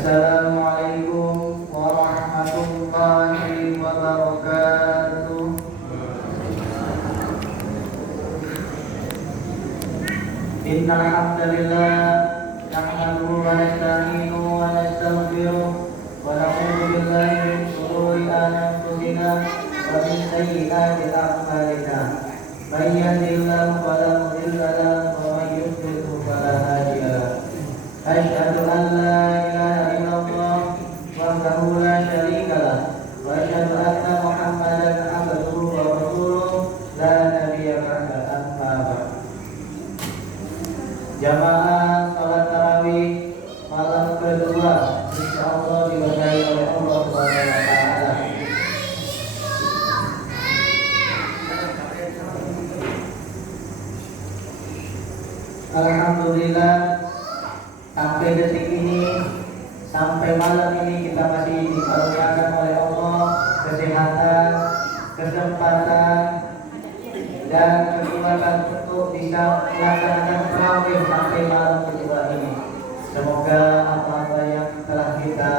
Assalamualaikum warahmatullahi wabarakatuh. Innal hamdalillah nahmaduhu wa nasta'inuhu wa nastaghfiruh wa na'udzu billahi min shururi anfusina wa min sayyiati a'malina. May yahdihillahu fala mudilla lahu wa may yudlil fala hadiya lahu. Asyhadu an la ilaha illallah wahdahu la syarika lah wa asyhadu anna Muhammadan abduhu wa rasuluh la nabiyya ba'da amma ba'd. Jamaah salat tarawih malam kedua insyaallah diberkahi oleh Allah Subhanahu wa taala. Alhamdulillah, sampai detik ini, sampai malam ini kita masih dikaruniakan oleh Allah kesehatan, kesempatan, dan kekuatan untuk bisa melaksanakan tarawih sampai malam kedua ini. Semoga apa-apa yang telah kita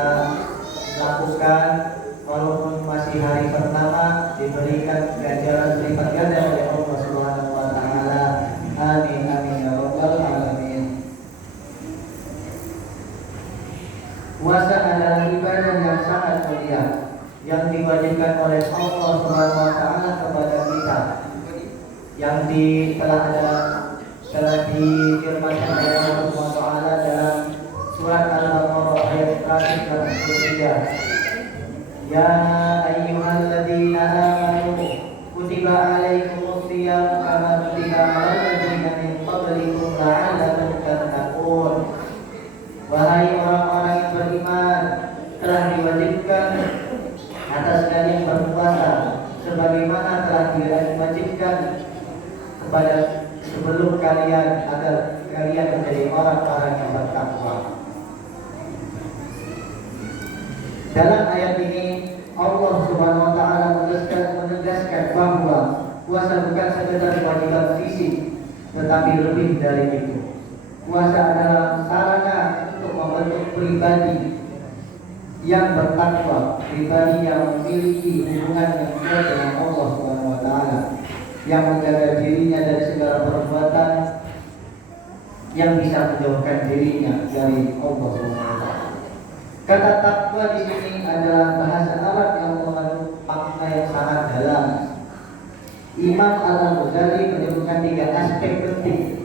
lakukan walaupun masih hari pertama diberikan ganjaran berlipat ganda oleh Allah Subhanahu wa taala. Amin amin ya rabbal alamin. Puasa adalah ibadah yang sangat mulia yang diwajibkan oleh Allah Subhanahu wa taala kepada kita, yang telah difirmankan oleh Allah Subhanahu wa taala dalam surat Al-Baqarah ayat 133. Ya ayyuhalladzina amanu kutiba alaikumus shiyam kama kutiba alal ladzina min qablikum la'allakum tattaqun. Wahai orang-orang yang beriman, telah diwajibkan atas kalian berpuasa sebagaimana telah diwajibkan kepada sebelum kalian agar kalian menjadi orang-orang yang bertakwa. Dalam ayat ini Allah Subhanahu wa taala menegaskan bahwa puasa bukan sekedar kewajiban fisik, tetapi lebih dari itu. Puasa adalah sarana untuk membentuk pribadi yang bertakwa, pribadi yang memiliki hubungan yang kuat dengan Allah Subhanahu wa taala, yang menjaga dirinya dari segala perbuatan yang bisa menjauhkan dirinya dari Allah Subhanahu wa taala. Kata takwa di sini adalah bahasa Arab yang mengandung makna yang sangat dalam. Imam Al-Ghazali menyebutkan 3 aspek penting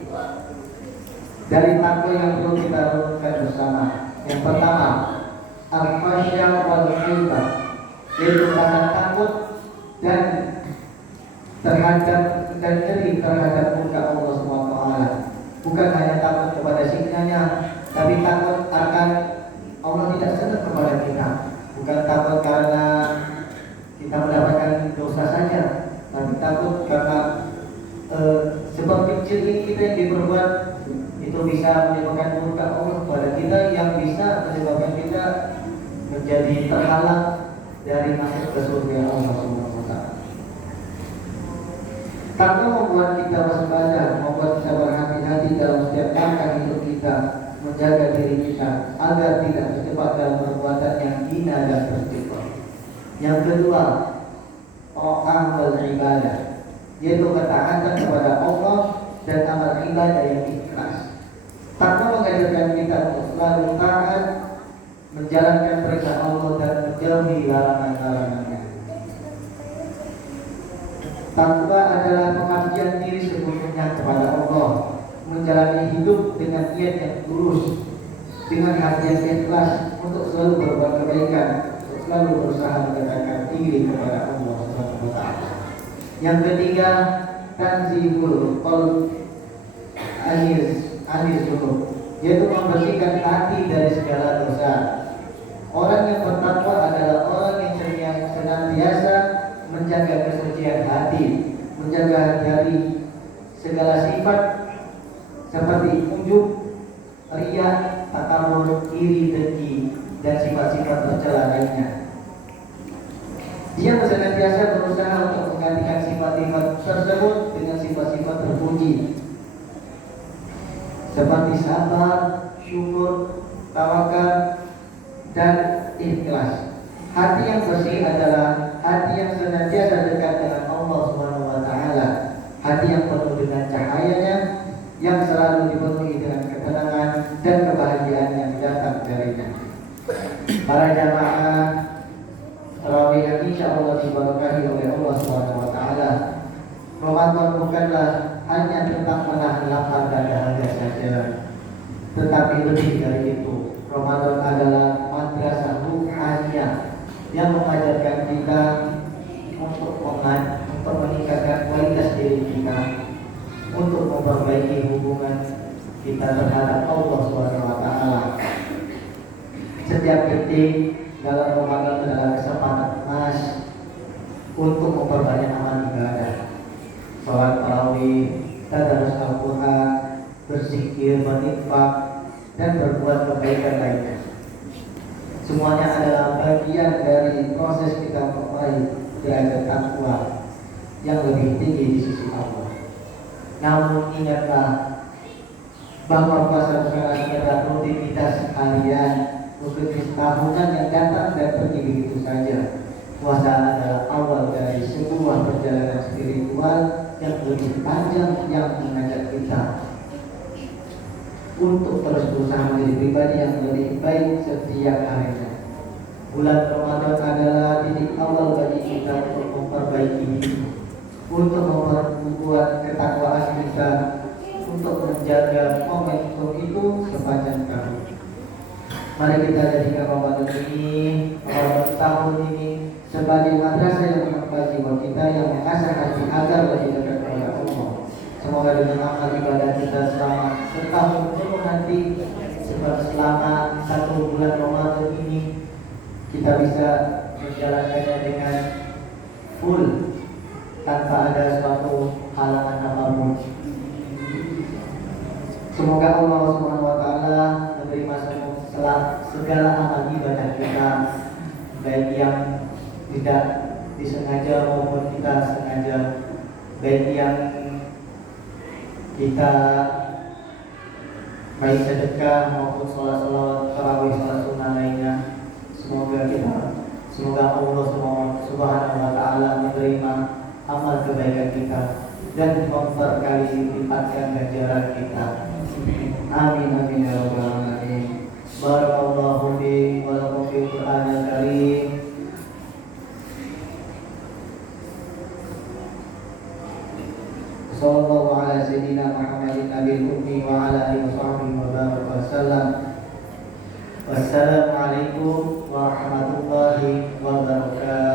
dari takwa yang perlu kita renungkan bersama. Yang pertama, al-khasyah wal khifah, yaitu rasa takut dan ngeri terhadap muka Allah Subhanahu wa taala. Bukan hanya takut kepada siksanya, tapi takut akan Allah tidak senang kepada kita. Bukan takut karena kita mendapatkan dosa saja, tapi takut karena sebab kecil ini kita yang diperbuat itu bisa menyebabkan murka Allah kepada kita, yang bisa menyebabkan kita menjadi terhalang dari masuk ke surga Allah Subhanahu wa taala. Takwa membuat kita waspada, membuat kita berhati-hati dalam setiap langkah hidup kita, menjaga diri kita agar tidak terjebak dalam perbuatan yang hina dan berdosa. Yang kedua, ta'ah wal ibadah, yaitu ketaatan kepada Allah dan amal ibadah yang ikhlas. Takwa mengajarkan kita untuk selalu taat, menjalankan perintah Allah dan menjauhi larangan-larangannya. Takwa adalah pengabdian diri sepenuhnya kepada Allah, menjalani hidup dengan niat yang lurus, dengan hati yang ikhlas untuk selalu berbuat kebaikan, untuk selalu berusaha mendekatkan diri kepada Allah Subhanahu wa taala. Yang ketiga, tanzihul qalb anil dzunub, yaitu membersihkan hati dari segala dosa. Orang yang bertakwa adalah orang yang senantiasa menjaga kesucian hati, menjaga dari segala sifat seperti ujub, riya, takabur, iri, dengki, dan sifat-sifat tercela lainnya. Dia senantiasa berusaha untuk menggantikan sifat-sifat tersebut dengan sifat-sifat terpuji, seperti sabar, syukur, tawakal, dan ikhlas. Hati yang bersih adalah hati yang senantiasa dekat dengan Allah Subhanahu wa taala. Hati yang penuh dengan cahayanya, yang selalu dipenuhi dengan ketenangan dan kebahagiaan yang datang darinya. Para jamaah tarawih yang insyaallah diberkahi oleh Allah Subhanahu wa taala. Ramadan bukanlah hanya tentang menahan lapar dan dahaga saja, tetapi lebih dari itu. Ramadan adalah madrasah ruhaniah yang mengajarkan kita untuk meningkatkan kualitas diri kita, untuk memperbaiki hubungan kita terhadap Allah Subhanahu wa taala. Setiap detik dalam Ramadan adalah kesempatan emas untuk memperbanyak amal ibadah. Salat tarawih, tadarus Al-Quran, berzikir, berinfak, dan berbuat kebaikan lainnya. Semuanya adalah bagian dari proses kita meraih derajat takwa yang lebih tinggi di sisi Allah. Namun ingatlah bahwa puasa bukanlah sekedar rutinitas harian, rutinitas tahunan yang datang dan pergi begitu saja. Puasa adalah awal dari sebuah perjalanan spiritual yang lebih panjang yang mengajak kita untuk terus berusaha menjadi pribadi yang lebih baik setiap harinya. Bulan Ramadan adalah titik awal bagi kita untuk memperbaiki diri, untuk memperkuat ketakwaan kita, untuk menjaga momentum itu sepanjang tahun. Mari kita jadikan Ramadan tahun ini sebagai madrasah yang menambah jiwa kita, yang mengasah hati agar lebih dekat kepada Allah. Semoga dengan amal ibadah kita selama setahun penuh nanti, selama 1 bulan Ramadan ini, kita bisa menjalankannya dengan full tanpa ada suatu halangan apapun. Semoga Allah Subhanahu wa taala menerima segala amal ibadah kita, baik yang tidak disengaja maupun kita sengaja, baik yang kita baik sedekah maupun sholat tarawih, sholat sunnah lainnya. Semoga Allah Subhanahu wa taala menerima amal kebaikan kita dan memperkali lipatkan ganjaran kita. Amin amin ya rabbal alamin. Barakallahu fi wa lakum fil Qur'anil karim. Sallallahu ala sayyidina Muhammadin nabiyil ummi wa ala alihi wa sahbihi wa baraka wasallam. Wassalamualaikum warahmatullahi wabarakatuh.